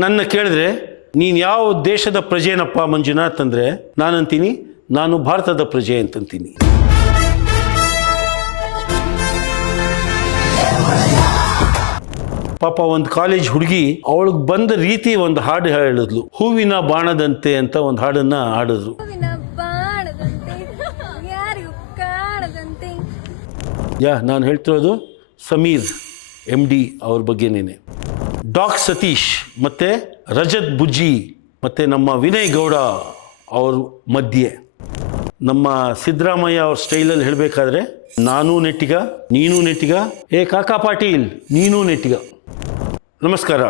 ನನ್ನ ಕೇಳಿದ್ರೆ ನೀನು ಯಾವ ದೇಶದ ಪ್ರಜೆನಪ್ಪ ಮಂಜುನಾಥ್ ಅಂದರೆ ನಾನಂತೀನಿ ನಾನು ಭಾರತದ ಪ್ರಜೆ ಅಂತಂತೀನಿ. ಪಾಪ ಒಂದು ಕಾಲೇಜ್ ಹುಡುಗಿ ಅವಳಿಗೆ ಬಂದ ರೀತಿ ಒಂದು ಹಾಡು ಹೇಳಿದ್ಲು, ಹೂವಿನ ಬಾಣದಂತೆ ಅಂತ ಒಂದು ಹಾಡನ್ನ ಹಾಡಿದ್ರು. ನಾನು ಹೇಳ್ತಿರೋದು ಸಮೀರ್ MD ಅವ್ರ ಬಗ್ಗೆನೇನೆ. ಡಾಕ್ ಸತೀಶ್ ಮತ್ತು ರಜತ್ ಬುಜ್ಜಿ ಮತ್ತು ನಮ್ಮ ವಿನಯ್ ಗೌಡ ಅವ್ರ ಮಧ್ಯೆ ನಮ್ಮ ಸಿದ್ದರಾಮಯ್ಯ ಅವ್ರ ಸ್ಟೈಲಲ್ಲಿ ಹೇಳಬೇಕಾದ್ರೆ ನಾನೂ ನೆಟ್ಟಿಗ ನೀನೂ ನೆಟ್ಟಿಗ, ಕಾಕಾ ಪಾಟೀಲ್ ನೀನೂ ನೆಟ್ಟಿಗ. ನಮಸ್ಕಾರ.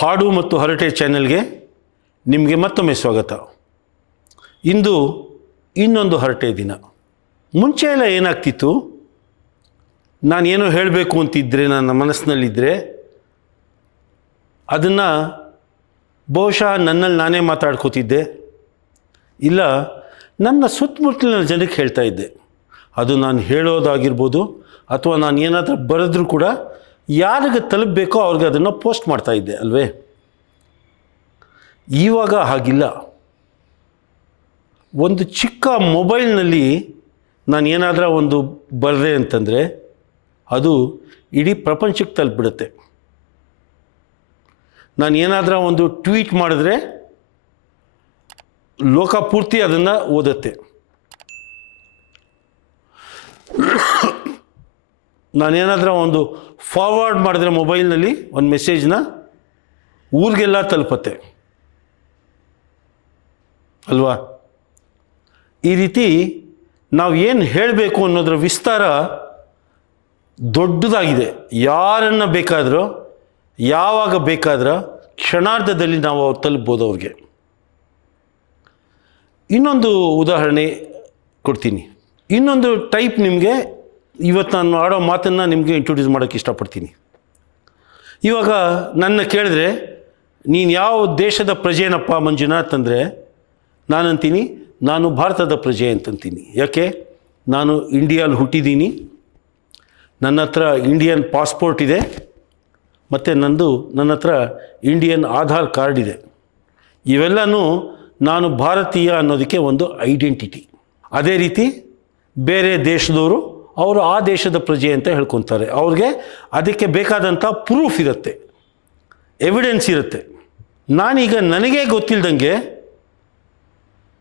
ಹಾಡು ಮತ್ತು ಹರಟೆ ಚಾನೆಲ್ಗೆ ನಿಮಗೆ ಮತ್ತೊಮ್ಮೆ ಸ್ವಾಗತ. ಇಂದು ಇನ್ನೊಂದು ಹರಟೆ ದಿನ. ಮುಂಚೆ ಎಲ್ಲ ಏನಾಗ್ತಿತ್ತು, ನಾನೇನೋ ಹೇಳಬೇಕು ಅಂತಿದ್ದರೆ ನನ್ನ ಮನಸ್ಸಿನಲ್ಲಿದ್ದರೆ ಅದನ್ನು ಬಹುಶಃ ನನ್ನಲ್ಲಿ ನಾನೇ ಮಾತಾಡ್ಕೋತಿದ್ದೆ, ಇಲ್ಲ ನನ್ನ ಸುತ್ತಮುತ್ತಲಿನ ಜನಕ್ಕೆ ಹೇಳ್ತಾ ಇದ್ದೆ. ಅದು ನಾನು ಹೇಳೋದಾಗಿರ್ಬೋದು ಅಥವಾ ನಾನು ಏನಾದರೂ ಬರೆದ್ರೂ ಕೂಡ ಯಾರಿಗೆ ತಲುಪಬೇಕೋ ಅವ್ರಿಗೆ ಅದನ್ನು ಪೋಸ್ಟ್ ಮಾಡ್ತಾಯಿದ್ದೆ ಅಲ್ವೇ. ಇವಾಗ ಹಾಗಿಲ್ಲ. ಒಂದು ಚಿಕ್ಕ ಮೊಬೈಲ್ನಲ್ಲಿ ನಾನು ಏನಾದರೂ ಒಂದು ಬರೆದೆ ಅಂತಂದರೆ ಅದು ಇಡೀ ಪ್ರಪಂಚಕ್ಕೆ ತಲುಪಿಬಿಡುತ್ತೆ. ನಾನು ಏನಾದರೂ ಒಂದು ಟ್ವೀಟ್ ಮಾಡಿದ್ರೆ ಲೋಕ ಪೂರ್ತಿ ಅದನ್ನು ಓದುತ್ತೆ. ನಾನೇನಾದರೂ ಒಂದು ಫಾರ್ವರ್ಡ್ ಮಾಡಿದ್ರೆ ಮೊಬೈಲ್ನಲ್ಲಿ ಒಂದು ಮೆಸೇಜ್ನ ಊರಿಗೆಲ್ಲ ತಲುಪತ್ತೆ ಅಲ್ವಾ. ಈ ರೀತಿ ನಾವು ಏನು ಹೇಳಬೇಕು ಅನ್ನೋದರ ವಿಸ್ತಾರ ದೊಡ್ಡದಾಗಿದೆ. ಯಾರನ್ನು ಬೇಕಾದರೂ ಯಾವಾಗ ಬೇಕಾದರೂ ಕ್ಷಣಾರ್ಧದಲ್ಲಿ ನಾವು ಅವ್ರು ತಲುಪ್ಬೋದು ಅವ್ರಿಗೆ. ಇನ್ನೊಂದು ಉದಾಹರಣೆ ಕೊಡ್ತೀನಿ. ಇನ್ನೊಂದು ಟೈಪ್ ನಿಮಗೆ ಇವತ್ತು ನಾನು ಆಡೋ ಮಾತನ್ನು ನಿಮಗೆ ಇಂಟ್ರೊಡ್ಯೂಸ್ ಮಾಡೋಕ್ಕೆ ಇಷ್ಟಪಡ್ತೀನಿ. ಇವಾಗ ನನ್ನ ಕೇಳಿದ್ರೆ ನೀನು ಯಾವ ದೇಶದ ಪ್ರಜೆನಪ್ಪ ಮಂಜುನಾಥ್ ಅಂದರೆ ನಾನಂತೀನಿ ನಾನು ಭಾರತದ ಪ್ರಜೆ ಅಂತಂತೀನಿ. ಯಾಕೆ? ನಾನು ಇಂಡಿಯಾದಲ್ಲಿ ಹುಟ್ಟಿದ್ದೀನಿ, ನನ್ನ ಹತ್ರ ಇಂಡಿಯನ್ ಪಾಸ್ಪೋರ್ಟ್ ಇದೆ ಮತ್ತು ನನ್ನ ಹತ್ರ ಇಂಡಿಯನ್ ಆಧಾರ್ ಕಾರ್ಡ್ ಇದೆ. ಇವೆಲ್ಲನೂ ನಾನು ಭಾರತೀಯ ಅನ್ನೋದಕ್ಕೆ ಒಂದು ಐಡೆಂಟಿಟಿ. ಅದೇ ರೀತಿ ಬೇರೆ ದೇಶದವರು ಅವರು ಆ ದೇಶದ ಪ್ರಜೆ ಅಂತ ಹೇಳ್ಕೊತಾರೆ. ಅವ್ರಿಗೆ ಅದಕ್ಕೆ ಬೇಕಾದಂಥ ಪ್ರೂಫ್ ಇರುತ್ತೆ, ಎವಿಡೆನ್ಸ್ ಇರುತ್ತೆ. ನಾನೀಗ ನನಗೇ ಗೊತ್ತಿಲ್ಲದಂಗೆ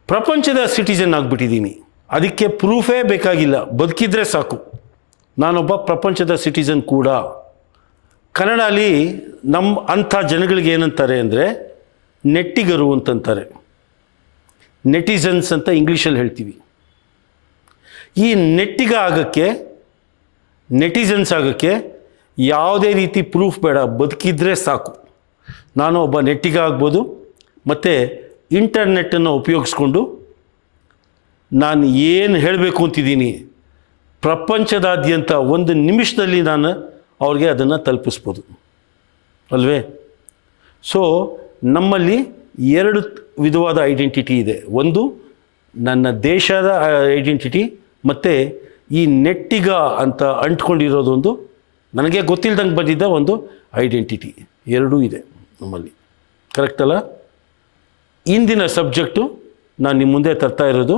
ಪ್ರಪಂಚದ ಸಿಟಿಸನ್ ಆಗಿಬಿಟ್ಟಿದ್ದೀನಿ. ಅದಕ್ಕೆ ಪ್ರೂಫೇ ಬೇಕಾಗಿಲ್ಲ, ಬದುಕಿದ್ರೆ ಸಾಕು. ನಾನೊಬ್ಬ ಪ್ರಪಂಚದ ಸಿಟಿಸನ್ ಕೂಡ. ಕನ್ನಡಲ್ಲಿ ನಮ್ಮ ಅಂಥ ಜನಗಳಿಗೆ ಏನಂತಾರೆ ಅಂದರೆ ನೆಟ್ಟಿಗರು ಅಂತಂತಾರೆ. ನೆಟಿಸನ್ಸ್ ಅಂತ ಇಂಗ್ಲೀಷಲ್ಲಿ ಹೇಳ್ತೀವಿ. ಈ ನೆಟಿಸನ್ಸ್ ಆಗೋಕ್ಕೆ ಯಾವುದೇ ರೀತಿ ಪ್ರೂಫ್ ಬೇಡ, ಬದುಕಿದ್ರೆ ಸಾಕು. ನಾನು ಒಬ್ಬ ನೆಟ್ಟಿಗ ಆಗ್ಬೋದು. ಮತ್ತು ಇಂಟರ್ನೆಟ್ಟನ್ನು ಉಪಯೋಗಿಸ್ಕೊಂಡು ನಾನು ಏನು ಹೇಳಬೇಕು ಅಂತಿದ್ದೀನಿ ಪ್ರಪಂಚದಾದ್ಯಂತ ಒಂದು ನಿಮಿಷದಲ್ಲಿ ನಾನು ಅವ್ರಿಗೆ ಅದನ್ನು ತಲುಪಿಸ್ಬೋದು ಅಲ್ವೇ. ಸೊ ನಮ್ಮಲ್ಲಿ ಎರಡು ವಿಧವಾದ ಐಡೆಂಟಿಟಿ ಇದೆ. ಒಂದು ನನ್ನ ದೇಶದ ಐಡೆಂಟಿಟಿ ಮತ್ತು ಈ ನೆಟ್ಟಿಗ ಅಂತ ಅಂಟ್ಕೊಂಡಿರೋದೊಂದು ನನಗೆ ಗೊತ್ತಿಲ್ದಂಗೆ ಬಂದಿದ್ದ ಒಂದು ಐಡೆಂಟಿಟಿ. ಎರಡೂ ಇದೆ ನಮ್ಮಲ್ಲಿ. ಕರೆಕ್ಟ್ ಅಲ್ಲ? ಇಂದಿನ ಸಬ್ಜೆಕ್ಟು ನಾನು ನಿಮ್ಮ ಮುಂದೆ ತರ್ತಾ ಇರೋದು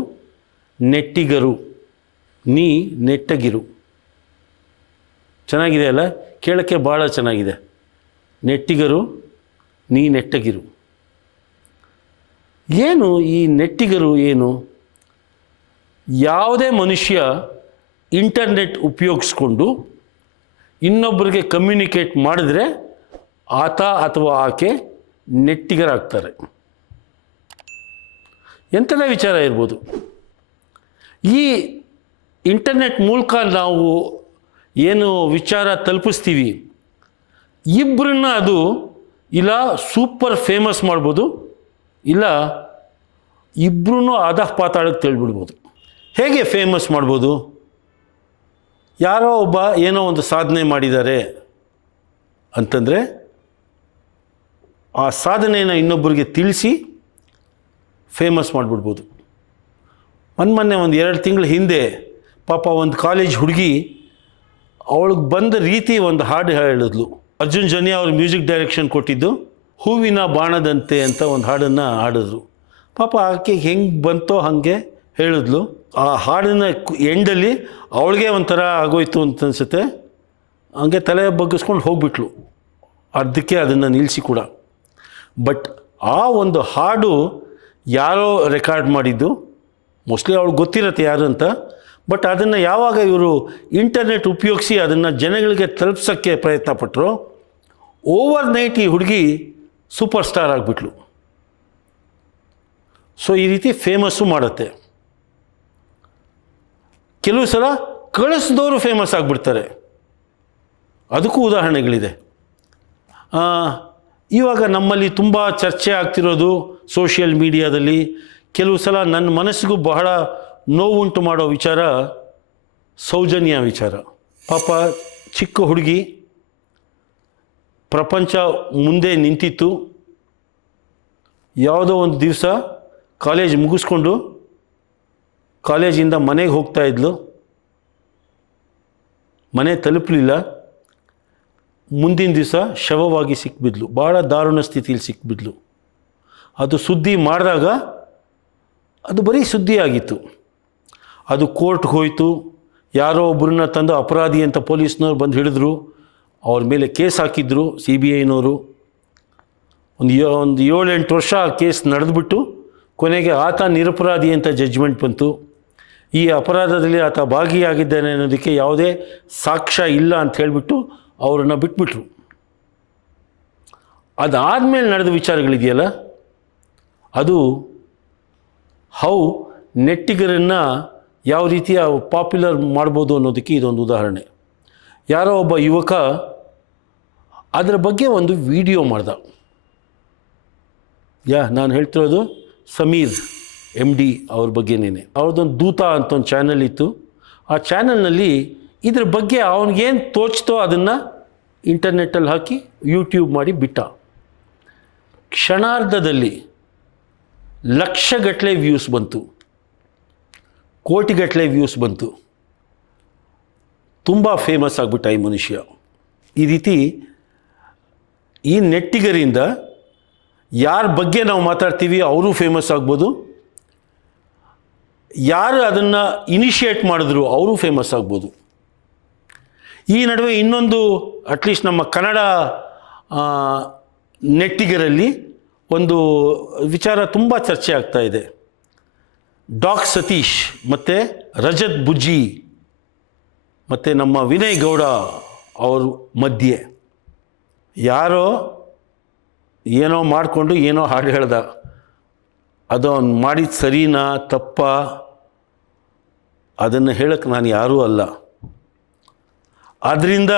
ನೆಟ್ಟಿಗರು, ನೀ ನೆಟ್ಟಗಿರು. ಚೆನ್ನಾಗಿದೆ ಅಲ್ಲ? ಕೇಳೋಕ್ಕೆ ಭಾಳ ಚೆನ್ನಾಗಿದೆ. ನೆಟ್ಟಿಗರು, ನೀ ನೆಟ್ಟಗಿರು. ಏನು ಈ ನೆಟ್ಟಿಗರು? ಏನು? ಯಾವುದೇ ಮನುಷ್ಯ ಇಂಟರ್ನೆಟ್ ಉಪಯೋಗಿಸ್ಕೊಂಡು ಇನ್ನೊಬ್ಬರಿಗೆ ಕಮ್ಯುನಿಕೇಟ್ ಮಾಡಿದ್ರೆ ಆತ ಅಥವಾ ಆಕೆ ನೆಟ್ಟಿಗರಾಗ್ತಾರೆ. ಎಂಥದೇ ವಿಚಾರ ಇರ್ಬೋದು. ಈ ಇಂಟರ್ನೆಟ್ ಮೂಲಕ ನಾವು ಏನು ವಿಚಾರ ತಲುಪಿಸ್ತೀವಿ, ಇಬ್ಬರನ್ನ ಅದು ಇಲ್ಲ ಸೂಪರ್ ಫೇಮಸ್ ಮಾಡ್ಬೋದು, ಇಲ್ಲ ಇಬ್ಬರೂ ಅಧಃ ಪಾತಾಳಕ್ಕೆ ತಳ್ಳಿಬಿಡ್ಬೋದು. ಹೇಗೆ ಫೇಮಸ್ ಮಾಡ್ಬೋದು? ಯಾರೋ ಒಬ್ಬ ಏನೋ ಒಂದು ಸಾಧನೆ ಮಾಡಿದ್ದಾರೆ ಅಂತಂದರೆ ಆ ಸಾಧನೆಯನ್ನು ಇನ್ನೊಬ್ಬರಿಗೆ ತಿಳಿಸಿ ಫೇಮಸ್ ಮಾಡಿಬಿಡ್ಬೋದು. ಮೊನ್ನೆ ಒಂದು 2 ತಿಂಗಳ ಹಿಂದೆ ಪಾಪ ಒಂದು ಕಾಲೇಜ್ ಹುಡುಗಿ ಅವಳಿಗೆ ಬಂದ ರೀತಿ ಒಂದು ಹಾಡು ಹೇಳಿದ್ಲು, ಅರ್ಜುನ್ ಜನ್ಯ ಅವ್ರ ಮ್ಯೂಸಿಕ್ ಡೈರೆಕ್ಷನ್ ಕೊಟ್ಟಿದ್ದು ಹೂವಿನ ಬಾಣದಂತೆ ಅಂತ ಒಂದು ಹಾಡನ್ನು ಹಾಡಿದ್ರು. ಪಾಪ ಆಕೆ ಹೆಂಗೆ ಬಂತೋ ಹಾಗೆ ಹೇಳಿದ್ಲು. ಆ ಹಾಡಿನ ಎಂಡಲ್ಲಿ ಅವಳಿಗೆ ಒಂಥರ ಆಗೋಯ್ತು ಅಂತ ಅನಿಸುತ್ತೆ. ಹಂಗೆ ತಲೆ ಬಗ್ಗಿಸ್ಕೊಂಡು ಹೋಗ್ಬಿಟ್ಲು. ಅರ್ಧಕ್ಕೆ ಅದನ್ನು ನಿಲ್ಲಿಸಿ ಕೂಡ. ಬಟ್ ಆ ಒಂದು ಹಾಡು ಯಾರೋ ರೆಕಾರ್ಡ್ ಮಾಡಿದ್ದು, ಮೋಸ್ಟ್ಲಿ ಅವ್ಳಿಗೆ ಗೊತ್ತಿರತ್ತೆ ಯಾರು ಅಂತ. ಬಟ್ ಅದನ್ನು ಯಾವಾಗ ಇವರು ಇಂಟರ್ನೆಟ್ ಉಪಯೋಗಿಸಿ ಅದನ್ನು ಜನಗಳಿಗೆ ತಲುಪ್ಸೋಕ್ಕೆ ಪ್ರಯತ್ನ ಪಟ್ಟರು, ಓವರ್ ನೈಟ್ ಈ ಹುಡುಗಿ ಸೂಪರ್ ಸ್ಟಾರ್ ಆಗಿಬಿಟ್ಲು. ಸೊ ಈ ರೀತಿ ಫೇಮಸ್ಸು ಮಾಡುತ್ತೆ. ಕೆಲವು ಸಲ ಕಳಿಸಿದವರು ಫೇಮಸ್ ಆಗಿಬಿಡ್ತಾರೆ. ಅದಕ್ಕೂ ಉದಾಹರಣೆಗಳಿದೆ. ಇವಾಗ ನಮ್ಮಲ್ಲಿ ತುಂಬ ಚರ್ಚೆ ಆಗ್ತಿರೋದು ಸೋಷಿಯಲ್ ಮೀಡಿಯಾದಲ್ಲಿ, ಕೆಲವು ಸಲ ನನ್ನ ಮನಸ್ಸಿಗೂ ಬಹಳ ನೋವುಂಟು ಮಾಡೋ ವಿಚಾರ ಸೌಜನ್ಯ ವಿಚಾರ. ಪಾಪ ಚಿಕ್ಕ ಹುಡುಗಿ, ಪ್ರಪಂಚ ಮುಂದೆ ನಿಂತಿತ್ತು. ಯಾವುದೋ ಒಂದು ದಿವಸ ಕಾಲೇಜ್ ಮುಗಿಸ್ಕೊಂಡು ಕಾಲೇಜಿಂದ ಮನೆಗೆ ಹೋಗ್ತಾ ಇದ್ಲು. ಮನೆ ತಲುಪಲಿಲ್ಲ. ಮುಂದಿನ ದಿವಸ ಶವವಾಗಿ ಸಿಕ್ಬಿದ್ಲು. ಭಾಳ ದಾರುಣ ಸ್ಥಿತಿಯಲ್ಲಿ ಸಿಕ್ಬಿದ್ಲು. ಅದು ಸುದ್ದಿ ಮಾಡಿದಾಗ ಅದು ಬರೀ ಸುದ್ದಿ ಆಗಿತ್ತು. ಅದು ಕೋರ್ಟ್ಗೆ ಹೋಯಿತು. ಯಾರೋ ಒಬ್ಬರನ್ನ ತಂದು ಅಪರಾಧಿ ಅಂತ ಪೊಲೀಸ್ನವ್ರು ಬಂದು ಹಿಡಿದ್ರು. ಅವ್ರ ಮೇಲೆ ಕೇಸ್ ಹಾಕಿದ್ರು CBIನವರು. ಒಂದು 7-8 ವರ್ಷ ಆ ಕೇಸ್ ನಡೆದುಬಿಟ್ಟು ಕೊನೆಗೆ ಆತ ನಿರಪರಾಧಿ ಅಂತ ಜಡ್ಜ್ಮೆಂಟ್ ಬಂತು. ಈ ಅಪರಾಧದಲ್ಲಿ ಆತ ಭಾಗಿಯಾಗಿದ್ದಾನೆ ಅನ್ನೋದಕ್ಕೆ ಯಾವುದೇ ಸಾಕ್ಷ್ಯ ಇಲ್ಲ ಅಂತ ಹೇಳಿಬಿಟ್ಟು ಅವರನ್ನು ಬಿಟ್ಬಿಟ್ರು. ಅದಾದಮೇಲೆ ನಡೆದ ವಿಚಾರಗಳಿದೆಯಲ್ಲ, ಅದು ಹೌ ನೆಟ್ಟಿಗರನ್ನು ಯಾವ ರೀತಿಯ ಪಾಪ್ಯುಲರ್ ಮಾಡ್ಬೋದು ಅನ್ನೋದಕ್ಕೆ ಇದೊಂದು ಉದಾಹರಣೆ. ಯಾರೋ ಒಬ್ಬ ಯುವಕ ಅದರ ಬಗ್ಗೆ ಒಂದು ವಿಡಿಯೋ ಮಾಡ್ದ. ನಾನು ಹೇಳ್ತಿರೋದು ಸಮೀರ್ MD ಅವ್ರ ಬಗ್ಗೆನೇ. ಅವ್ರದ್ದೊಂದು ದೂತ ಅಂತ ಒಂದು ಚಾನಲ್ ಇತ್ತು. ಆ ಚಾನಲ್ನಲ್ಲಿ ಇದ್ರ ಬಗ್ಗೆ ಅವನಿಗೇನು ತೋಚ್ತೋ ಅದನ್ನು ಇಂಟರ್ನೆಟ್ಟಲ್ಲಿ ಹಾಕಿ ಯೂಟ್ಯೂಬ್ ಮಾಡಿ ಬಿಟ್ಟ. ಕ್ಷಣಾರ್ಧದಲ್ಲಿ ಲಕ್ಷಗಟ್ಟಲೆ ವ್ಯೂಸ್ ಬಂತು, ಕೋಟಿಗಟ್ಟಲೆ ವ್ಯೂಸ್ ಬಂತು. ತುಂಬ ಫೇಮಸ್ ಆಗಿಬಿಟ್ಟ ಈ ಮನುಷ್ಯ. ಈ ರೀತಿ ಈ ನೆಟ್ಟಿಗರಿಂದ ಯಾರ ಬಗ್ಗೆ ನಾವು ಮಾತಾಡ್ತೀವಿ ಅವರು ಫೇಮಸ್ ಆಗ್ಬೋದು, ಯಾರು ಅದನ್ನು ಇನಿಷಿಯೇಟ್ ಮಾಡಿದ್ರು ಅವರು ಫೇಮಸ್ ಆಗ್ಬೋದು. ಈ ನಡುವೆ ಇನ್ನೊಂದು ಅಟ್ಲೀಸ್ಟ್ ನಮ್ಮ ಕನ್ನಡ ನೆಟ್ಟಿಗರಲ್ಲಿ ಒಂದು ವಿಚಾರ ತುಂಬ ಚರ್ಚೆ ಆಗ್ತಾ ಇದೆ. ಡಾಕ್ ಸತೀಶ್ ಮತ್ತು ರಜತ್ ಬುಜ್ಜಿ ಮತ್ತು ನಮ್ಮ ವಿನಯ್ ಗೌಡ ಅವ್ರ ಮಧ್ಯೆ ಯಾರೋ ಏನೋ ಮಾಡಿಕೊಂಡು ಏನೋ ಹಾಡು ಹೇಳ್ದ. ಅದು ಅವ್ನು ಮಾಡಿದ ಸರಿನಾ ತಪ್ಪ ಅದನ್ನು ಹೇಳಕ್ಕೆ ನಾನು ಯಾರೂ ಅಲ್ಲ. ಆದ್ದರಿಂದ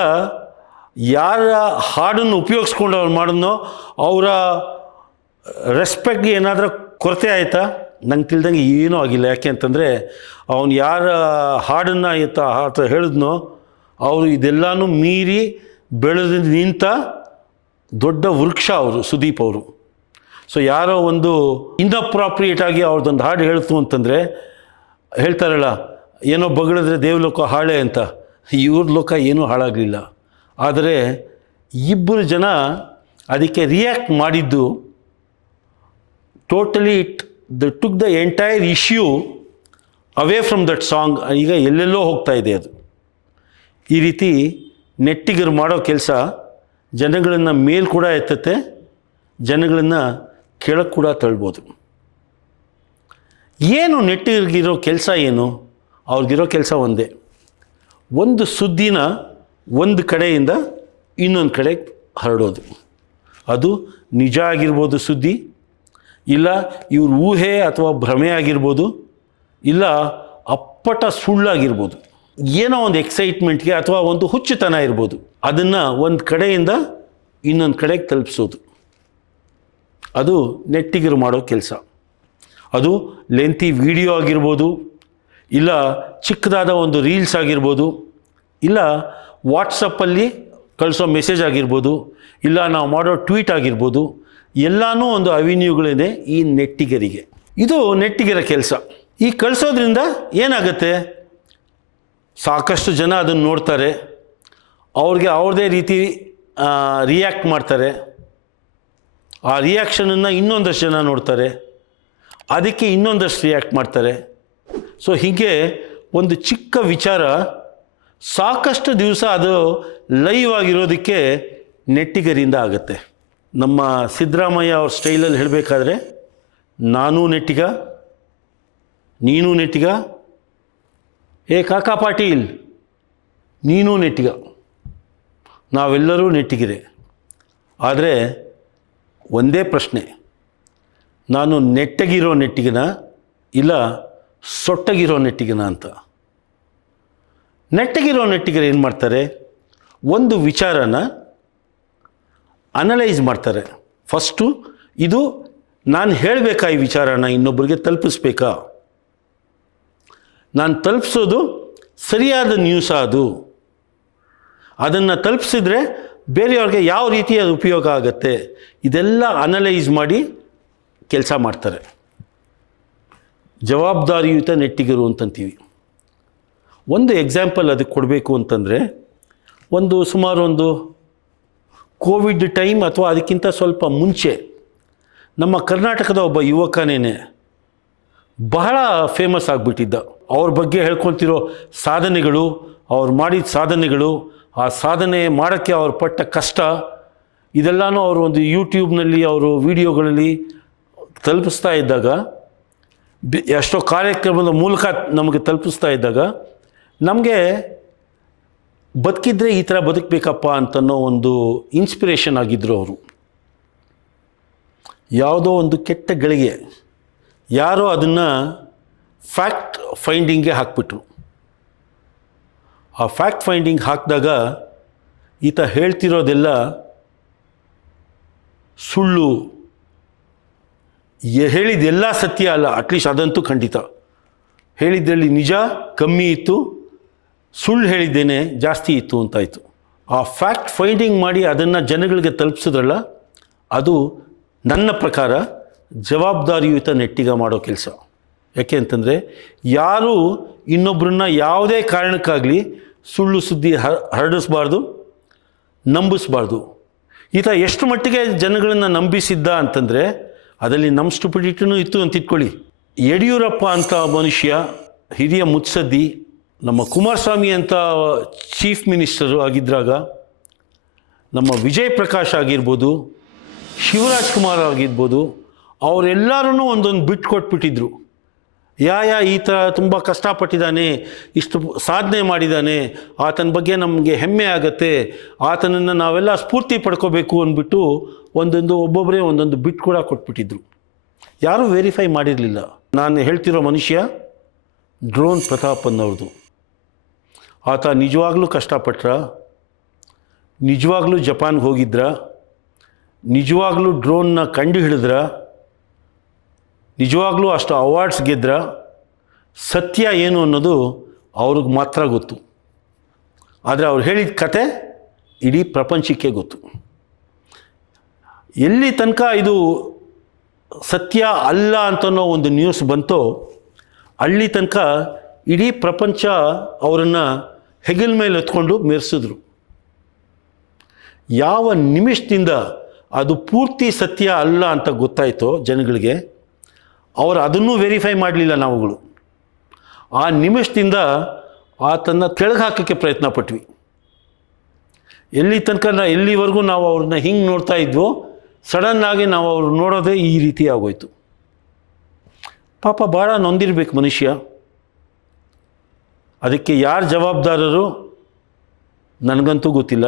ಯಾರ ಹಾಡನ್ನು ಉಪಯೋಗಿಸ್ಕೊಂಡು ಅವ್ರು ಮಾಡಿದ್ನೋ ಅವರ ರೆಸ್ಪೆಕ್ಟ್ಗೆ ಏನಾದರೂ ಕೊರತೆ ಆಯಿತಾ? ನಂಗೆ ತಿಳಿದಂಗೆ ಏನೂ ಆಗಿಲ್ಲ. ಯಾಕೆ ಅಂತಂದರೆ ಅವನು ಯಾರ ಹಾಡನ್ನು ಆತ ಹೇಳಿದ್ನೋ ಅವರು ಇದೆಲ್ಲನೂ ಮೀರಿ ಬೆಳೆದು ನಿಂತ ದೊಡ್ಡ ವೃಕ್ಷ ಅವರು, ಸುದೀಪ್ ಅವರು. ಸೊ ಯಾರೋ ಒಂದು ಇನ್ಅಪ್ರಾಪ್ರಿಯೇಟ್ ಆಗಿ ಅವ್ರದ್ದೊಂದು ಹಾಡು ಹೇಳ್ತು ಅಂತಂದರೆ ಹೇಳ್ತಾರಲ್ಲ, ಏನೋ ಬಗಳಿದ್ರೆ ದೇವಲೋಕ ಹಾಳೆ ಅಂತ. ಇವ್ರ ಲೋಕ ಏನೂ ಹಾಳಾಗಲಿಲ್ಲ. ಆದರೆ ಇಬ್ಬರು ಜನ ಅದಕ್ಕೆ ರಿಯಾಕ್ಟ್ ಮಾಡಿದ್ದು totally took the entire issue away from that song. ಈಗ ಎಲ್ಲೆಲ್ಲೋ ಹೋಗ್ತಾ ಇದೆ ಅದು. ಈ ರೀತಿ ನೆಟ್ಟಿಗರು ಮಾಡೋ ಕೆಲಸ ಜನಗಳನ್ನು ಮೇಲ್ ಕೂಡ ಎತ್ತತ್ತೆ, ಜನಗಳನ್ನು ಕೆಳಗೆ ಕೂಡ ತಳ್ಬೋದು. ಏನು ನೆಟ್ಟಿಗರಿಗಿರೋ ಕೆಲಸ ಏನು? ಅವ್ರಿಗಿರೋ ಕೆಲಸ ಒಂದೇ, ಒಂದು ಸುದ್ದಿನ ಒಂದು ಕಡೆಯಿಂದ ಇನ್ನೊಂದು ಕಡೆಗೆ ಹರಡೋದು. ಅದು ನಿಜ ಆಗಿರ್ಬೋದು ಸುದ್ದಿ, ಇಲ್ಲ ಇವ್ರ ಊಹೆ ಅಥವಾ ಭ್ರಮೆ ಆಗಿರ್ಬೋದು, ಇಲ್ಲ ಅಪ್ಪಟ ಸುಳ್ಳಾಗಿರ್ಬೋದು. ಏನೋ ಒಂದು ಎಕ್ಸೈಟ್ಮೆಂಟ್ಗೆ ಅಥವಾ ಒಂದು ಹುಚ್ಚುತನ ಇರ್ಬೋದು. ಅದನ್ನು ಒಂದು ಕಡೆಯಿಂದ ಇನ್ನೊಂದು ಕಡೆಗೆ ತಲುಪಿಸೋದು, ಅದು ನೆಟ್ಟಿಗರು ಮಾಡೋ ಕೆಲಸ. ಅದು ಲೆಂತಿ ವಿಡಿಯೋ ಆಗಿರ್ಬೋದು, ಇಲ್ಲ ಚಿಕ್ಕದಾದ ಒಂದು ರೀಲ್ಸ್ ಆಗಿರ್ಬೋದು, ಇಲ್ಲ ವಾಟ್ಸಪ್ಪಲ್ಲಿ ಕಳಿಸೋ ಮೆಸೇಜ್ ಆಗಿರ್ಬೋದು, ಇಲ್ಲ ನಾವು ಮಾಡೋ ಟ್ವೀಟ್ ಆಗಿರ್ಬೋದು. ಎಲ್ಲನೂ ಒಂದು ಅವೆನ್ಯೂಗಳಿದೆ ಈ ನೆಟ್ಟಿಗರಿಗೆ. ಇದು ನೆಟ್ಟಿಗರ ಕೆಲಸ. ಈ ಕಳಿಸೋದ್ರಿಂದ ಏನಾಗುತ್ತೆ, ಸಾಕಷ್ಟು ಜನ ಅದನ್ನು ನೋಡ್ತಾರೆ, ಅವ್ರಿಗೆ ಅವ್ರದ್ದೇ ರೀತಿ ರಿಯಾಕ್ಟ್ ಮಾಡ್ತಾರೆ, ಆ ರಿಯಾಕ್ಷನನ್ನು ಇನ್ನೊಂದಷ್ಟು ಜನ ನೋಡ್ತಾರೆ, ಅದಕ್ಕೆ ಇನ್ನೊಂದಷ್ಟು ರಿಯಾಕ್ಟ್ ಮಾಡ್ತಾರೆ. ಸೊ ಹೀಗೆ ಒಂದು ಚಿಕ್ಕ ವಿಚಾರ ಸಾಕಷ್ಟು ದಿವಸ ಅದು ಲೈವ್ ಆಗಿರೋದಕ್ಕೆ ನೆಟ್ಟಿಗರಿಂದ ಆಗುತ್ತೆ. ನಮ್ಮ ಸಿದ್ದರಾಮಯ್ಯ ಅವ್ರ ಸ್ಟೈಲಲ್ಲಿ ಹೇಳಬೇಕಾದ್ರೆ, ನಾನೂ ನೆಟ್ಟಿಗ, ನೀನೂ ನೆಟ್ಟಿಗ, ಏ ಕಾಕಾ ಪಾಟೀಲ್ ನೀನೂ ನೆಟ್ಟಿಗ, ನಾವೆಲ್ಲರೂ ನೆಟ್ಟಿಗಿರೆ. ಆದರೆ ಒಂದೇ ಪ್ರಶ್ನೆ, ನಾನು ನೆಟ್ಟಗಿರೋ ನೆಟ್ಟಿಗನ ಇಲ್ಲ ಸೊಟ್ಟಗಿರೋ ನೆಟ್ಟಿಗನ ಅಂತ. ನೆಟ್ಟಗಿರೋ ನೆಟ್ಟಿಗರು ಏನು ಮಾಡ್ತಾರೆ, ಒಂದು ವಿಚಾರನ ಅನಲೈಸ್ ಮಾಡ್ತಾರೆ. ಫಸ್ಟು ಇದು ನಾನು ಹೇಳಬೇಕಾ, ಈ ವಿಚಾರನ ಇನ್ನೊಬ್ಬರಿಗೆ ತಲುಪಿಸ್ಬೇಕಾ, ನಾನು ತಲುಪಿಸೋದು ಸರಿಯಾದ ನ್ಯೂಸ್, ಅದನ್ನು ತಲುಪಿಸಿದ್ರೆ ಬೇರೆಯವ್ರಿಗೆ ಯಾವ ರೀತಿ ಅದು ಉಪಯೋಗ ಆಗುತ್ತೆ, ಇದೆಲ್ಲ ಅನಲೈಸ್ ಮಾಡಿ ಕೆಲಸ ಮಾಡ್ತಾರೆ. ಜವಾಬ್ದಾರಿಯುತ ನೆಟ್ಟಿಗರು ಅಂತಂತೀವಿ. ಒಂದು ಎಕ್ಸಾಂಪಲ್ ಅದಕ್ಕೆ ಕೊಡಬೇಕು ಅಂತಂದರೆ, ಸುಮಾರು ಒಂದು ಕೋವಿಡ್ ಟೈಮ್ ಅಥವಾ ಅದಕ್ಕಿಂತ ಸ್ವಲ್ಪ ಮುಂಚೆ ನಮ್ಮ ಕರ್ನಾಟಕದ ಒಬ್ಬ ಯುವಕನೇ ಬಹಳ ಫೇಮಸ್ ಆಗಿಬಿಟ್ಟಿದ್ದ. ಅವ್ರ ಬಗ್ಗೆ ಹೇಳ್ಕೊತಿರೋ ಸಾಧನೆಗಳು, ಅವ್ರು ಮಾಡಿದ ಸಾಧನೆಗಳು, ಆ ಸಾಧನೆ ಮಾಡೋಕ್ಕೆ ಅವ್ರು ಪಟ್ಟ ಕಷ್ಟ, ಇದೆಲ್ಲನೂ ಅವರು ಒಂದು ಯೂಟ್ಯೂಬ್ನಲ್ಲಿ ಅವರು ವಿಡಿಯೋಗಳಲ್ಲಿ ತಲುಪಿಸ್ತಾ ಇದ್ದಾಗ, ಎಷ್ಟೋ ಕಾರ್ಯಕ್ರಮದ ಮೂಲಕ ನಮಗೆ ತಲುಪಿಸ್ತಾ ಇದ್ದಾಗ, ನಮಗೆ ಬದುಕಿದ್ರೆ ಈ ಥರ ಬದುಕಬೇಕಪ್ಪ ಅಂತನೋ ಒಂದು ಇನ್ಸ್ಪಿರೇಷನ್ ಆಗಿದ್ದರು ಅವರು. ಯಾವುದೋ ಒಂದು ಕೆಟ್ಟ ಗಳಿಗೆ ಯಾರೋ ಅದನ್ನು ಫ್ಯಾಕ್ಟ್ ಫೈಂಡಿಂಗ್ಗೆ ಹಾಕ್ಬಿಟ್ರು. ಆ ಫ್ಯಾಕ್ಟ್ ಫೈಂಡಿಂಗ್ ಹಾಕಿದಾಗ ಈತ ಹೇಳ್ತಿರೋದೆಲ್ಲ ಸುಳ್ಳು, ಹೇಳಿದ್ದೆಲ್ಲ ಸತ್ಯ ಅಲ್ಲ, ಅಟ್ಲೀಸ್ಟ್ ಅದಂತೂ ಖಂಡಿತ. ಹೇಳಿದ್ರಲ್ಲಿ ನಿಜ ಕಮ್ಮಿ ಇತ್ತು, ಸುಳ್ಳು ಹೇಳಿದ್ದೇನೆ ಜಾಸ್ತಿ ಇತ್ತು ಅಂತಾಯಿತು. ಆ ಫ್ಯಾಕ್ಟ್ ಫೈಂಡಿಂಗ್ ಮಾಡಿ ಅದನ್ನು ಜನಗಳಿಗೆ ತಲುಪಿಸಿದ್ರಲ್ಲ, ಅದು ನನ್ನ ಪ್ರಕಾರ ಜವಾಬ್ದಾರಿಯುತ ನೆಟ್ಟಿಗ ಮಾಡೋ ಕೆಲಸ. ಯಾಕೆ ಅಂತಂದರೆ, ಯಾರೂ ಇನ್ನೊಬ್ಬರನ್ನ ಯಾವುದೇ ಕಾರಣಕ್ಕಾಗಲಿ ಸುಳ್ಳು ಸುದ್ದಿ ಹರಡಿಸ್ಬಾರ್ದು, ನಂಬಿಸ್ಬಾರ್ದು. ಈತ ಎಷ್ಟು ಮಟ್ಟಿಗೆ ಜನಗಳನ್ನು ನಂಬಿಸಿದ್ದ ಅಂತಂದರೆ, ಅದರಲ್ಲಿ ನಮ್ಮ ಸ್ಟುಪಿಡಿಟಿನೂ ಇತ್ತು ಅಂತ ಇಟ್ಕೊಳ್ಳಿ. ಯಡಿಯೂರಪ್ಪ ಅಂತ ಮನುಷ್ಯ ಹಿರಿಯ ಮುತ್ಸದ್ದಿ, ನಮ್ಮ ಕುಮಾರಸ್ವಾಮಿ ಅಂತ ಚೀಫ್ ಮಿನಿಸ್ಟರು ಆಗಿದ್ದಾಗ, ನಮ್ಮ ವಿಜಯ್ ಪ್ರಕಾಶ್ ಆಗಿರ್ಬೋದು, ಶಿವರಾಜ್ ಕುಮಾರ್ ಆಗಿರ್ಬೋದು, ಅವರೆಲ್ಲರೂ ಒಂದೊಂದು ಬಿಟ್ಟು ಕೊಟ್ಬಿಟ್ಟಿದ್ರು. ಈ ಥರ ತುಂಬ ಕಷ್ಟಪಟ್ಟಿದ್ದಾನೆ, ಇಷ್ಟು ಸಾಧನೆ ಮಾಡಿದ್ದಾನೆ, ಆತನ ಬಗ್ಗೆ ನಮಗೆ ಹೆಮ್ಮೆ ಆಗುತ್ತೆ, ಆತನನ್ನು ನಾವೆಲ್ಲ ಸ್ಫೂರ್ತಿ ಪಡ್ಕೋಬೇಕು ಅಂದ್ಬಿಟ್ಟು ಒಬ್ಬೊಬ್ಬರೇ ಒಂದೊಂದು ಬಿಟ್ಟು ಕೂಡ ಕೊಟ್ಬಿಟ್ಟಿದ್ರು. ಯಾರೂ ವೆರಿಫೈ ಮಾಡಿರಲಿಲ್ಲ. ನಾನು ಹೇಳ್ತಿರೋ ಮನುಷ್ಯ ಡ್ರೋನ್ ಪ್ರತಾಪ್ ಅನ್ನೋರ್ದು. ಆತ ನಿಜವಾಗ್ಲೂ ಕಷ್ಟಪಟ್ರ, ನಿಜವಾಗ್ಲೂ ಜಪಾನ್ಗೆ ಹೋಗಿದ್ರ, ನಿಜವಾಗ್ಲೂ ಡ್ರೋನ್ನ ಕಂಡು ಹಿಡಿದ್ರ, ನಿಜವಾಗ್ಲೂ ಅಷ್ಟು ಅವಾರ್ಡ್ಸ್ ಗೆದ್ರ, ಸತ್ಯ ಏನು ಅನ್ನೋದು ಅವ್ರಿಗೆ ಮಾತ್ರ ಗೊತ್ತು. ಆದರೆ ಅವ್ರು ಹೇಳಿದ ಕತೆ ಇಡೀ ಪ್ರಪಂಚಕ್ಕೆ ಗೊತ್ತು. ಎಲ್ಲಿ ತನಕ ಇದು ಸತ್ಯ ಅಲ್ಲ ಅಂತನೋ ಒಂದು ನ್ಯೂಸ್ ಬಂತೋ, ಅಲ್ಲಿ ತನಕ ಇಡೀ ಪ್ರಪಂಚ ಅವರನ್ನು ಹೆಗಲ ಮೇಲೆ ಎತ್ಕೊಂಡು ಮೆರೆಸಿದ್ರು. ಯಾವ ನಿಮಿಷದಿಂದ ಅದು ಪೂರ್ತಿ ಸತ್ಯ ಅಲ್ಲ ಅಂತ ಗೊತ್ತಾಯಿತೋ ಜನಗಳಿಗೆ, ಅವರು ಅದನ್ನೂ ವೆರಿಫೈ ಮಾಡಲಿಲ್ಲ ನಾವುಗಳು. ಆ ನಿಮಿಷದಿಂದ ಆತನ್ನು ಕೆಳಗೆ ಹಾಕೋಕ್ಕೆ ಪ್ರಯತ್ನ ಪಟ್ವಿ. ಎಲ್ಲಿವರೆಗೂ ನಾವು ಅವ್ರನ್ನ ಹಿಂಗೆ ನೋಡ್ತಾ ಇದ್ವೋ, ಸಡನ್ನಾಗಿ ನಾವು ಅವ್ರು ನೋಡೋದೇ ಈ ರೀತಿ ಆಗೋಯ್ತು. ಪಾಪ ಭಾಳ ನೊಂದಿರ್ಬೇಕು ಮನುಷ್ಯ. ಅದಕ್ಕೆ ಯಾರು ಜವಾಬ್ದಾರರು ನನಗಂತೂ ಗೊತ್ತಿಲ್ಲ.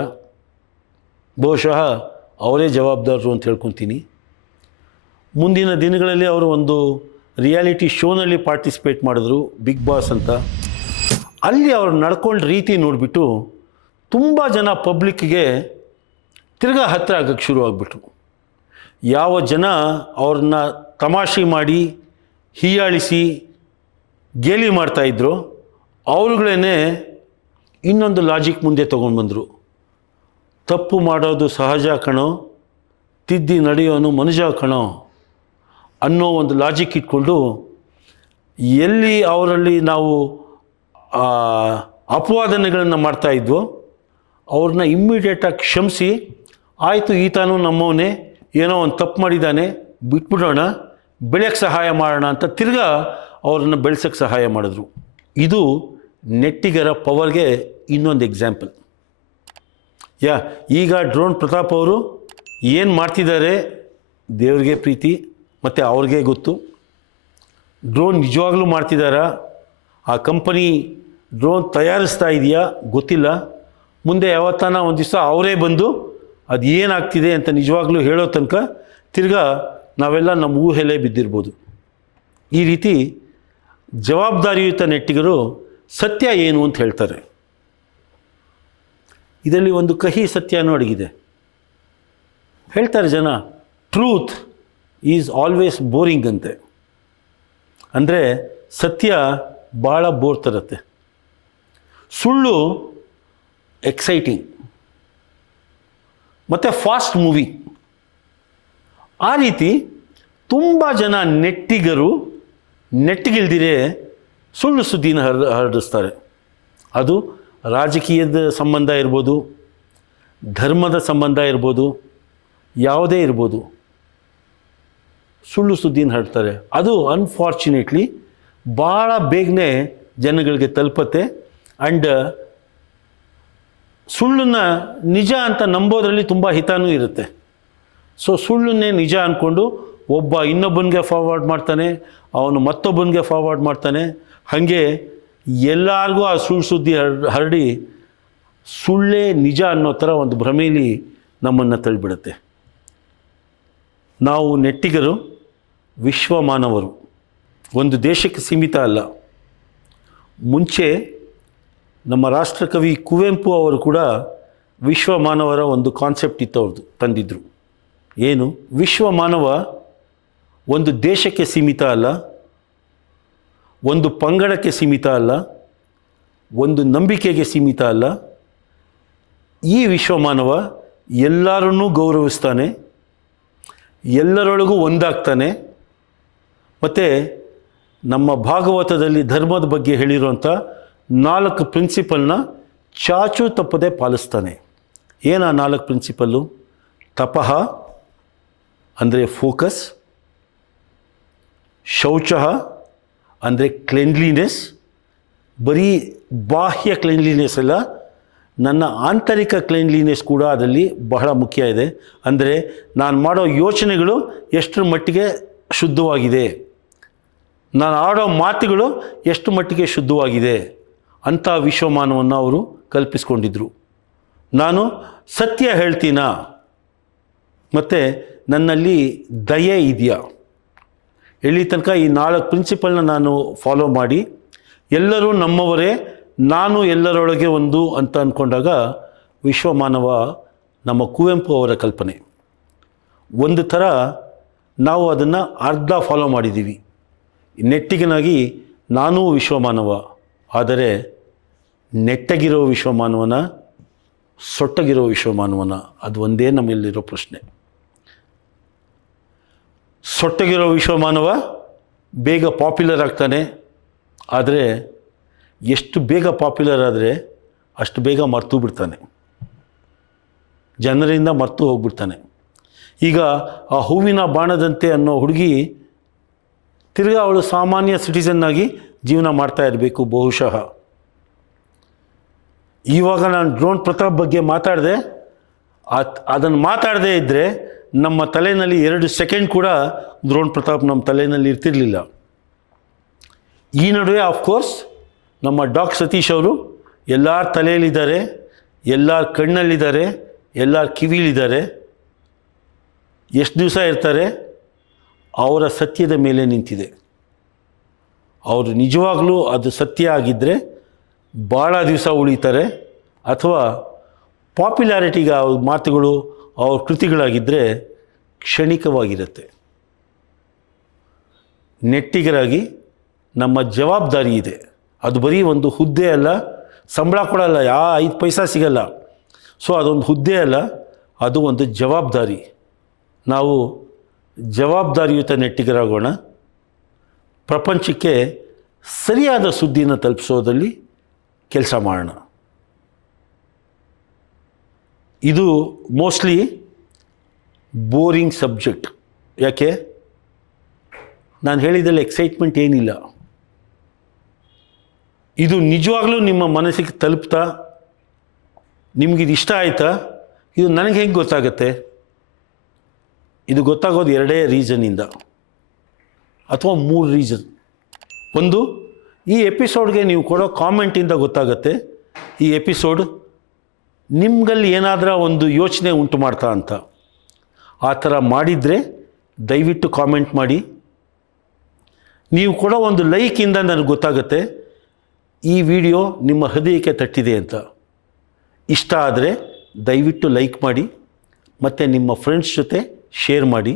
ಬಹುಶಃ ಅವರೇ ಜವಾಬ್ದಾರರು ಅಂತ ಹೇಳ್ಕೊತೀನಿ. ಮುಂದಿನ ದಿನಗಳಲ್ಲಿ ಅವರು ಒಂದು ರಿಯಾಲಿಟಿ ಶೋನಲ್ಲಿ ಪಾರ್ಟಿಸಿಪೇಟ್ ಮಾಡಿದ್ರು, ಬಿಗ್ ಬಾಸ್ ಅಂತ. ಅಲ್ಲಿ ಅವ್ರು ನಡ್ಕೊಂಡ ರೀತಿ ನೋಡಿಬಿಟ್ಟು ತುಂಬ ಜನ ಪಬ್ಲಿಕ್ಕಿಗೆ ತಿರ್ಗಾ ಹತ್ತಿರ ಆಗೋಕ್ಕೆ ಶುರುವಾಗ್ಬಿಟ್ರು. ಯಾವ ಜನ ಅವ್ರನ್ನ ತಮಾಷೆ ಮಾಡಿ ಹೀಯಾಳಿಸಿ ಗೇಲಿ ಮಾಡ್ತಾಯಿದ್ರು, ಅವ್ರುಗಳೇ ಇನ್ನೊಂದು ಲಾಜಿಕ್ ಮುಂದೆ ತೊಗೊಂಡು ಬಂದರು. ತಪ್ಪು ಮಾಡೋದು ಸಹಜ ಕಣೋ, ತಿದ್ದಿ ನಡೆಯೋನು ಮನುಜ ಕಣೋ ಅನ್ನೋ ಒಂದು ಲಾಜಿಕ್ ಇಟ್ಕೊಂಡು, ಎಲ್ಲಿ ಅವರಲ್ಲಿ ನಾವು ಅಪವಾದನೆಗಳನ್ನು ಮಾಡ್ತಾಯಿದ್ವೋ ಅವ್ರನ್ನ ಇಮ್ಮಿಡಿಯೇಟಾಗಿ ಕ್ಷಮಿಸಿ, ಆಯಿತು ಈತನೂ ನಮ್ಮವನೇ, ಏನೋ ಒಂದು ತಪ್ಪು ಮಾಡಿದ್ದಾನೆ, ಬಿಟ್ಬಿಡೋಣ, ಬೆಳೆಯೋಕ್ಕೆ ಸಹಾಯ ಮಾಡೋಣ ಅಂತ ತಿರ್ಗಾ ಅವ್ರನ್ನ ಬೆಳೆಸೋಕ್ಕೆ ಸಹಾಯ ಮಾಡಿದ್ರು. ಇದು ನೆಟ್ಟಿಗರ ಪವರ್ಗೆ ಇನ್ನೊಂದು ಎಕ್ಸಾಂಪಲ್. ಈಗ ಡ್ರೋನ್ ಪ್ರತಾಪ್ ಅವರು ಏನು ಮಾಡ್ತಿದ್ದಾರೆ ದೇವ್ರಿಗೆ ಪ್ರೀತಿ, ಮತ್ತು ಅವ್ರಿಗೆ ಗೊತ್ತು. ಡ್ರೋನ್ ನಿಜವಾಗ್ಲೂ ಮಾಡ್ತಿದ್ದಾರಾ, ಆ ಕಂಪನಿ ಡ್ರೋನ್ ತಯಾರಿಸ್ತಾ ಇದೆಯಾ ಗೊತ್ತಿಲ್ಲ. ಮುಂದೆ ಯಾವತ್ತಾನ ಒಂದು ದಿವಸ ಅವರೇ ಬಂದು ಅದು ಏನಾಗ್ತಿದೆ ಅಂತ ನಿಜವಾಗ್ಲೂ ಹೇಳೋ ತನಕ ತಿರ್ಗಾ ನಾವೆಲ್ಲ ನಮ್ಮ ಊಹೆಲೆ ಬಿದ್ದಿರ್ಬೋದು. ಈ ರೀತಿ ಜವಾಬ್ದಾರಿಯುತ ನೆಟ್ಟಿಗರು ಸತ್ಯ ಏನು ಅಂತ ಹೇಳ್ತಾರೆ. ಇದರಲ್ಲಿ ಒಂದು ಕಹಿ ಸತ್ಯನೂ ಅಡಗಿದೆ. ಹೇಳ್ತಾರೆ ಜನ, ಟ್ರೂತ್ ಈಸ್ ಆಲ್ವೇಸ್ ಬೋರಿಂಗ್ ಅಂತೆ. ಅಂದರೆ ಸತ್ಯ ಭಾಳ ಬೋರ್ ತರುತ್ತೆ, ಸುಳ್ಳು ಎಕ್ಸೈಟಿಂಗ್ ಮತ್ತು ಫಾಸ್ಟ್ ಮೂವಿ. ಆ ರೀತಿ ತುಂಬ ಜನ ನೆಟ್ಟಿಗರು ನೆಟ್ಟಿಗಿಲ್ದಿರೇ ಸುಳ್ಳು ಸುದ್ದಿನ ಹರಡಿಸ್ತಾರೆ. ಅದು ರಾಜಕೀಯದ ಸಂಬಂಧ ಇರ್ಬೋದು, ಧರ್ಮದ ಸಂಬಂಧ ಇರ್ಬೋದು, ಯಾವುದೇ ಇರ್ಬೋದು, ಸುಳ್ಳು ಸುದ್ದಿನ ಹರಡ್ತಾರೆ. ಅದು ಅನ್ಫಾರ್ಚುನೇಟ್ಲಿ ಭಾಳ ಬೇಗನೆ ಜನಗಳಿಗೆ ತಲುಪತ್ತೆ. ಆ್ಯಂಡ್ ಸುಳ್ಳನ್ನು ನಿಜ ಅಂತ ನಂಬೋದ್ರಲ್ಲಿ ತುಂಬ ಹಿತನೂ ಇರುತ್ತೆ. ಸೊ ಸುಳ್ಳನ್ನೇ ನಿಜ ಅಂದ್ಕೊಂಡು ಒಬ್ಬ ಇನ್ನೊಬ್ಬನಿಗೆ ಫಾರ್ವರ್ಡ್ ಮಾಡ್ತಾನೆ, ಅವನು ಮತ್ತೊಬ್ಬನಿಗೆ ಫಾರ್ವರ್ಡ್ ಮಾಡ್ತಾನೆ. ಹಾಗೆ ಎಲ್ಲರಿಗೂ ಆ ಸುಳ್ಳು ಸುದ್ದಿ ಹರಡಿ ಸುಳ್ಳೇ ನಿಜ ಅನ್ನೋ ಥರ ಒಂದು ಭ್ರಮೆಯಲ್ಲಿ ನಮ್ಮನ್ನು ತಳ್ಳಿಬಿಡುತ್ತೆ. ನಾವು ನೆಟ್ಟಿಗರು ವಿಶ್ವ ಮಾನವರು, ಒಂದು ದೇಶಕ್ಕೆ ಸೀಮಿತ ಅಲ್ಲ. ಮುಂಚೆ ನಮ್ಮ ರಾಷ್ಟ್ರಕವಿ ಕುವೆಂಪು ಅವರು ಕೂಡ ವಿಶ್ವ ಮಾನವರ ಒಂದು ಕಾನ್ಸೆಪ್ಟ್ ಇತ್ತು, ಅವ್ರದ್ದು ತಂದಿದ್ದರು. ಏನು? ವಿಶ್ವ ಮಾನವ ಒಂದು ದೇಶಕ್ಕೆ ಸೀಮಿತ ಅಲ್ಲ, ಒಂದು ಪಂಗಡಕ್ಕೆ ಸೀಮಿತ ಅಲ್ಲ, ಒಂದು ನಂಬಿಕೆಗೆ ಸೀಮಿತ ಅಲ್ಲ. ಈ ವಿಶ್ವ ಮಾನವ ಎಲ್ಲರನ್ನೂ ಗೌರವಿಸ್ತಾನೆ, ಎಲ್ಲರೊಳಗೂ ಒಂದಾಗ್ತಾನೆ. ಮತ್ತು ನಮ್ಮ ಭಾಗವತದಲ್ಲಿ ಧರ್ಮದ ಬಗ್ಗೆ ಹೇಳಿರುವಂಥ 4 ಪ್ರಿನ್ಸಿಪಲ್ನ ಚಾಚೂ ತಪ್ಪದೆ ಪಾಲಿಸ್ತಾನೆ. ಏನು ಆ 4 ಪ್ರಿನ್ಸಿಪಲ್ಲು? ತಪಃ ಅಂದರೆ ಫೋಕಸ್, ಶೌಚಃ ಅಂದರೆ ಕ್ಲೆನ್ಲಿನೆಸ್, ಬರೀ ಬಾಹ್ಯ ಕ್ಲೆನ್ಲಿನೆಸ್ ಅಲ್ಲ, ನನ್ನ ಆಂತರಿಕ ಕ್ಲೆನ್ಲಿನೆಸ್ ಕೂಡ ಅದರಲ್ಲಿ ಬಹಳ ಮುಖ್ಯ ಇದೆ. ಅಂದರೆ ನಾನು ಮಾಡೋ ಯೋಚನೆಗಳು ಎಷ್ಟರ ಮಟ್ಟಿಗೆ ಶುದ್ಧವಾಗಿದೆ, ನಾನು ಆಡೋ ಮಾತುಗಳು ಎಷ್ಟು ಮಟ್ಟಿಗೆ ಶುದ್ಧವಾಗಿದೆ ಅಂಥ ವಿಶ್ವಮಾನವನ್ನು ಅವರು ಕಲ್ಪಿಸ್ಕೊಂಡಿದ್ರು. ನಾನು ಸತ್ಯ ಹೇಳ್ತೀನಾ, ಮತ್ತು ನನ್ನಲ್ಲಿ ದಯೆ ಇದೆಯಾ, ಎಲ್ಲಿ ತನಕ ಈ 4 ಪ್ರಿನ್ಸಿಪಲ್ನ ನಾನು ಫಾಲೋ ಮಾಡಿ ಎಲ್ಲರೂ ನಮ್ಮವರೇ, ನಾನು ಎಲ್ಲರೊಳಗೆ ಒಂದು ಅಂತ ಅಂದ್ಕೊಂಡಾಗ ವಿಶ್ವಮಾನವ ನಮ್ಮ ಕುವೆಂಪು ಅವರ ಕಲ್ಪನೆ. ಒಂದು ಥರ ನಾವು ಅದನ್ನು ಅರ್ಧ ಫಾಲೋ ಮಾಡಿದ್ದೀವಿ. ನೆಟ್ಟಿಗನಾಗಿ ನಾನೂ ವಿಶ್ವಮಾನವ, ಆದರೆ ನೆಟ್ಟಗಿರೋ ವಿಶ್ವಮಾನವನ, ಸೊಟ್ಟಗಿರೋ ವಿಶ್ವಮಾನವನ, ಅದು ಒಂದೇ ನಮ್ಮಲ್ಲಿರೋ ಪ್ರಶ್ನೆ. ಸೊಟ್ಟಗಿರೋ ವಿಶ್ವಮಾನವ ಬೇಗ ಪಾಪ್ಯುಲರ್ ಆಗ್ತಾನೆ, ಆದರೆ ಎಷ್ಟು ಬೇಗ ಪಾಪ್ಯುಲರ್ ಆದರೆ ಅಷ್ಟು ಬೇಗ ಮರ್ತು ಬಿಡ್ತಾನೆ, ಜನರಿಂದ ಮರ್ತು ಹೋಗ್ಬಿಡ್ತಾನೆ. ಈಗ ಆ ಹೂವಿನ ಬಾಣದಂತೆ ಅನ್ನೋ ಹುಡುಗಿ ತಿರ್ಗಾ ಅವಳು ಸಾಮಾನ್ಯ ಸಿಟಿಸನ್ನಾಗಿ ಜೀವನ ಮಾಡ್ತಾ ಇರಬೇಕು ಬಹುಶಃ. ಇವಾಗ ನಾನು ಡ್ರೋನ್ ಪ್ರತಾಪ್ ಬಗ್ಗೆ ಮಾತಾಡಿದೆ, ಅದನ್ನು ಮಾತಾಡದೇ ಇದ್ದರೆ ನಮ್ಮ ತಲೆಯಲ್ಲಿ 2 ಸೆಕೆಂಡ್ ಕೂಡ ಡ್ರೋನ್ ಪ್ರತಾಪ್ ನಮ್ಮ ತಲೆಯಲ್ಲಿ ಇರ್ತಿರಲಿಲ್ಲ. ಈ ನಡುವೆ ಆಫ್ಕೋರ್ಸ್ ನಮ್ಮ ಡಾಕ್ಟರ್ ಸತೀಶ್ ಅವರು ಎಲ್ಲರ ತಲೆಯಲ್ಲಿದ್ದಾರೆ, ಎಲ್ಲರ ಕಣ್ಣಲ್ಲಿದ್ದಾರೆ, ಎಲ್ಲರ ಕಿವಿಲಿದ್ದಾರೆ. ಎಷ್ಟು ದಿವಸ ಇರ್ತಾರೆ? ಅವರ ಸತ್ಯದ ಮೇಲೆ ನಿಂತಿದೆ. ಅವರು ನಿಜವಾಗಲೂ ಅದು ಸತ್ಯ ಆಗಿದ್ದರೆ ಭಾಳ ದಿವಸ ಉಳಿತಾರೆ, ಅಥವಾ ಪಾಪ್ಯುಲಾರಿಟಿಗೆ ಅವ್ರ ಮಾತುಗಳು ಅವ್ರ ಕೃತಿಗಳಾಗಿದ್ದರೆ ಕ್ಷಣಿಕವಾಗಿರುತ್ತೆ. ನೆಟ್ಟಿಗರಾಗಿ ನಮ್ಮ ಜವಾಬ್ದಾರಿ ಇದೆ. ಅದು ಬರೀ ಒಂದು ಹುದ್ದೆ ಅಲ್ಲ, ಸಂಬಳ ಕೊಡಲ್ಲ, 5 ಪೈಸಾ ಸಿಗಲ್ಲ. ಸೊ ಅದೊಂದು ಹುದ್ದೆ ಅಲ್ಲ, ಅದು ಒಂದು ಜವಾಬ್ದಾರಿ. ನಾವು ಜವಾಬ್ದಾರಿಯುತ ನೆಟ್ಟಿಗರಾಗೋಣ. ಪ್ರಪಂಚಕ್ಕೆ ಸರಿಯಾದ ಸುದ್ದಿನ ತಲುಪಿಸೋದಲ್ಲಿ ಕೆಲಸ ಮಾಡೋಣ. ಇದು ಮೋಸ್ಟ್ಲಿ ಬೋರಿಂಗ್ ಸಬ್ಜೆಕ್ಟ್. ಯಾಕೆ? ನಾನು ಹೇಳಿದಲ್ಲಿ ಎಕ್ಸೈಟ್ಮೆಂಟ್ ಏನಿಲ್ಲ. ಇದು ನಿಜವಾಗ್ಲೂ ನಿಮ್ಮ ಮನಸ್ಸಿಗೆ ತಲುಪ್ತಾ ನಿಮಗಿದು ಇಷ್ಟ ಆಯಿತಾ? ಇದು ನನಗೆ ಹೆಂಗೆ ಗೊತ್ತಾಗತ್ತೆ? ಇದು ಗೊತ್ತಾಗೋದು 2 ರೀಸನ್ನಿಂದ ಅಥವಾ 3 ರೀಸನ್. ಒಂದು, ಈ ಎಪಿಸೋಡ್ಗೆ ನೀವು ಕೊಡೋ ಕಾಮೆಂಟಿಂದ ಗೊತ್ತಾಗತ್ತೆ ಈ ಎಪಿಸೋಡ್ ನಿಮ್ಗಲ್ಲಿ ಏನಾದರೂ ಒಂದು ಯೋಚನೆ ಉಂಟು ಮಾಡ್ತಾ ಅಂತ. ಆ ಥರ ಮಾಡಿದರೆ ದಯವಿಟ್ಟು ಕಾಮೆಂಟ್ ಮಾಡಿ. ನೀವು ಕೊಡೋ ಒಂದು ಲೈಕಿಂದ ನನಗೆ ಗೊತ್ತಾಗುತ್ತೆ ಈ ವಿಡಿಯೋ ನಿಮ್ಮ ಹೃದಯಕ್ಕೆ ತಟ್ಟಿದೆ ಅಂತ. ಇಷ್ಟ ಆದರೆ ದಯವಿಟ್ಟು ಲೈಕ್ ಮಾಡಿ ಮತ್ತು ನಿಮ್ಮ ಫ್ರೆಂಡ್ಸ್ ಜೊತೆ ಶೇರ್ ಮಾಡಿ.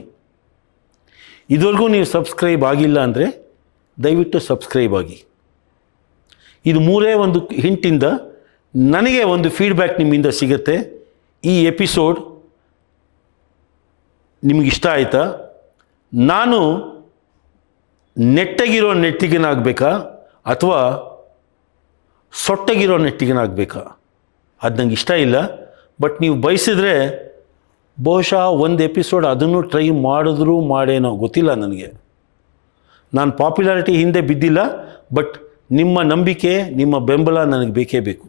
ಇದುವರೆಗೂ ನೀವು ಸಬ್ಸ್ಕ್ರೈಬ್ ಆಗಿಲ್ಲ ಅಂದರೆ ದಯವಿಟ್ಟು ಸಬ್ಸ್ಕ್ರೈಬ್ ಆಗಿ. ಇದು 3 ಒಂದು ಹಿಂಟಿಂದ ನನಗೆ ಒಂದು ಫೀಡ್ಬ್ಯಾಕ್ ನಿಮ್ಮಿಂದ ಸಿಗುತ್ತೆ. ಈ ಎಪಿಸೋಡ್ ನಿಮಗಿಷ್ಟ ಆಯಿತಾ? ನಾನು ನೆಟ್ಟಗಿರೋ ನೆಟ್ಟಿಗನಾಗಬೇಕಾ ಅಥವಾ ಸೊಟ್ಟಗಿರೋ ನೆಟ್ಟಿಗನಾಗಬೇಕಾ? ಅದು ನಂಗೆ ಇಷ್ಟ ಇಲ್ಲ. ಬಟ್ ನೀವು ಬಯಸಿದ್ರೆ ಬಹುಶಃ ಒಂದು ಎಪಿಸೋಡ್ ಅದನ್ನು ಟ್ರೈ ಮಾಡಿದ್ರೂ ಮಾಡೇನೋ ಗೊತ್ತಿಲ್ಲ ನನಗೆ. ನಾನು ಪಾಪ್ಯುಲಾರಿಟಿ ಹಿಂದೆ ಬಿದ್ದಿಲ್ಲ. ಬಟ್ ನಿಮ್ಮ ನಂಬಿಕೆ, ನಿಮ್ಮ ಬೆಂಬಲ ನನಗೆ ಬೇಕೇ ಬೇಕು.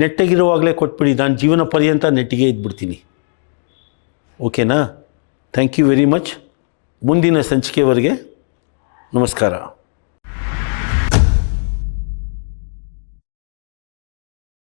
ನೆಟ್ಟಗಿರುವಾಗಲೇ ಕೊಟ್ಬಿಡಿ, ನಾನು ಜೀವನ ಪರ್ಯಂತ ನೆಟ್ಟಿಗೆ ಇದ್ಬಿಡ್ತೀನಿ. ಓಕೆನಾ? Thank you very much. ಮುಂದಿನ ಸಂಚಿಕೆವರೆಗೆ ನಮಸ್ಕಾರ.